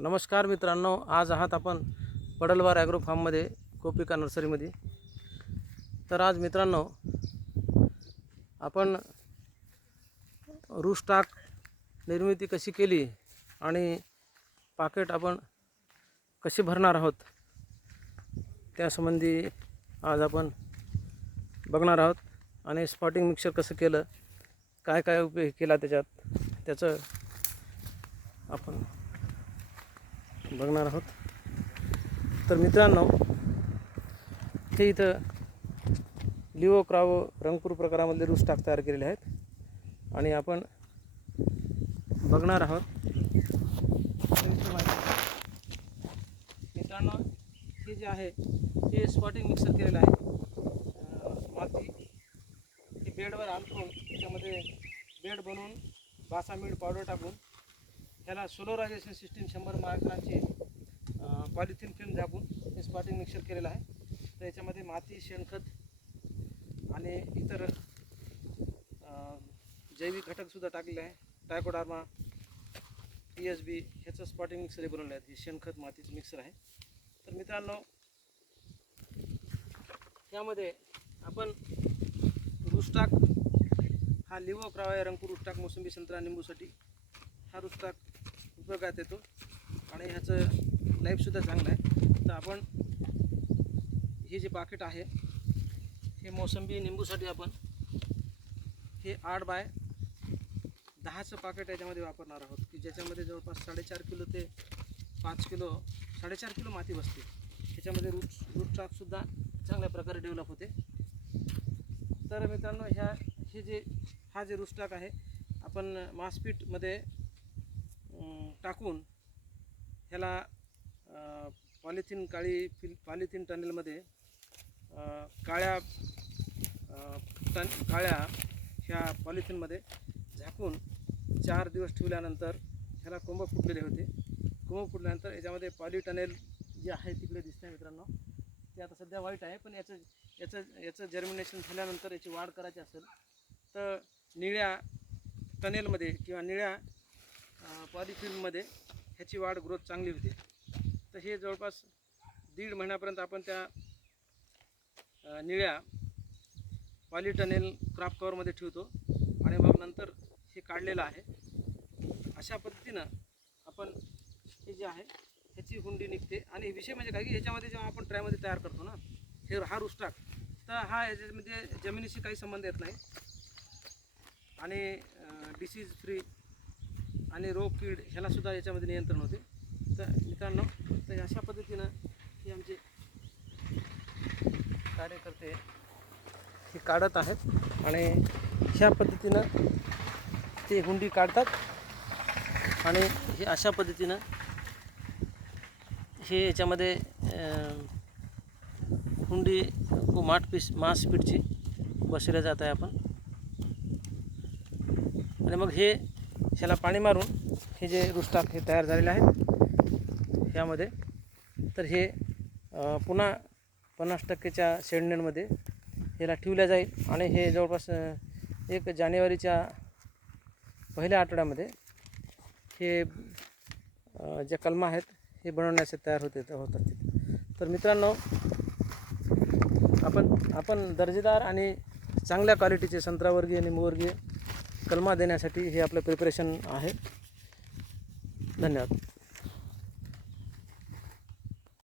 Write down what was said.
नमस्कार मित्रांनो, आज आहात आपण पडलवार ॲग्रो फार्ममध्ये कोपिका नर्सरीमध्ये। तर आज मित्रांनो आपण रूस्टाक निर्मिती कशी केली आणि पाकेट आपण कशी भरणार आहोत त्यासंबंधी आज आपण बघणार आहोत। आणि स्पॉटिंग मिक्सर कसं केलं, काय काय उपयोग केला त्याचं आपण बघणार आहोत। तर मित्रांनो, हे इथं लिओ क्रावो रंगपूर प्रकारामधले रूस्टाक तयार केलेले आहेत आणि आपण बघणार आहोत। मित्रांनो, हे जे आहे हे स्पॉटिंग मिक्सर केलेलं आहे। माती हे बेडवर आणून त्याच्यामध्ये बेड बनवून बासामीड पावडर टाकून ह्याला सोलरायझेशन सिस्टीम 100 मायक्रॉनची पॉलिथिन फिल्म झाकून हे स्पॉटिंग मिक्सर केलेलं आहे। तर याच्यामध्ये माती, शेणखत आणि इतर जैविक घटकसुद्धा टाकलेले आहे। ट्रायकोडर्मा, TSB ह्याचं स्पॉटिंग मिक्सर हे बनवलं आहे। हे शेणखत मातीचं मिक्सर आहे। तर मित्रांनो, यामध्ये आपण रूस्टाक हा लिओ क्रावो रंगपूर रूस्टाक मोसंबी, संत्रा, निंबूसाठी हा रूस्टाक उपयोगात येतो आणि ह्याचं लाईफसुद्धा चांगलं आहे। तर आपण हे जे पाकिट आहे हे मोसंबी, निंबूसाठी आपण हे 8x10चं पाकिट याच्यामध्ये वापरणार आहोत, की ज्याच्यामध्ये जवळपास 4.5 किलो ते 5 किलो 4.5 किलो माती बसते। ह्याच्यामध्ये रूटस्टॉकसुद्धा चांगल्या प्रकारे डेव्हलप होते। तर मित्रांनो, हा जे रूस्टाक आहे आपण मासपीटमध्ये टाकून ह्याला पॉलिथिन टनेलमध्ये काळ्या ह्या पॉलिथिनमध्ये झाकून 4 दिवस ठेवल्यानंतर ह्याला कोंब फुटलेले होते। कोंब फुटल्यानंतर याच्यामध्ये पॉलिटनेल जे आहे तिकडे दिसतंय मित्रांनो, ते आता सध्या वाईट आहे, पण याचं जर्मिनेशन झाल्यानंतर याची वाढ करायची असेल तर निळ्या टनेलमध्ये किंवा निळ्या पॉलिफिल्ममध्ये ह्याची ग्रोथ चांगली होते। तर हे जवळपास 1.5 महिन्यापर्यंत आपण त्या निळ्या पॉलिटनेल क्रॉप कवरमध्ये ठेवतो आणि मग नंतर हे काढलेलं आहे। अशा पद्धतीनं आपण हे जे आहे ह्याची हुंडी निघते। आणि विषय म्हणजे काय की ह्याच्यामध्ये जेव्हा आपण ट्रायमध्ये तयार करतो ना हा रूस्टाक, तर हा याच्यामध्ये जमिनीशी काही संबंध येत नाही आणि डिसीज फ्री आणि रोग कीड ह्यालासुद्धा याच्यामध्ये नियंत्रण होते। तर मित्रांनो, तर अशा पद्धतीनं हे आमचे कार्यकर्ते हे काढत आहेत आणि ह्या पद्धतीनं ते हुंडी काढतात आणि हे अशा पद्धतीनं हे याच्यामध्ये हुंडी मासपीटची बसवल्या जात आहे आपण। आणि मग ह्याला पाणी मारून हे जे रूस्टाक हे तयार झालेले आहेत ह्यामध्ये, तर हे पुन्हा 50%च्या शेडनेटमध्ये ह्याला ठेवल्या जाईल आणि हे जवळपास 1 जानेवारीच्या पहिल्या आठवड्यामध्ये हे जे कलमा आहेत हे बनवण्याचे तयार होतात। तर मित्रांनो, आपण दर्जेदार आणि चांगल्या क्वालिटीचे संत्रावर्गीय, निंबूवर्गीय कलमा देण्यासाठी हे आपलं प्रिपरेशन आहे। धन्यवाद।